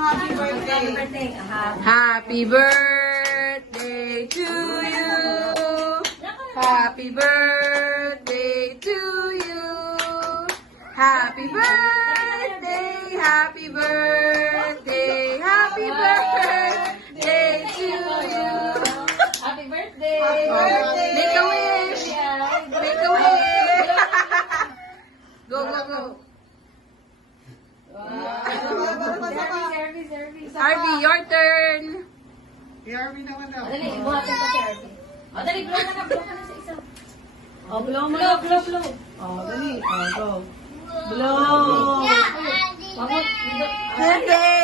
happy birthday. Happy birthday to you. Happy birthday to you. Happy birthday, happy birthday, happy birthday to you. Happy birthday! Make a wish. Make a wish. Go, go, go. Service. Harvey, your turn. Kay Harvey naman daw. Dali, buhatin ko si Harvey. O, dali, blow ka na sa isa. Oh, blow mo na. Blow. Oh, dali. Oh, go. Blow. Birthday.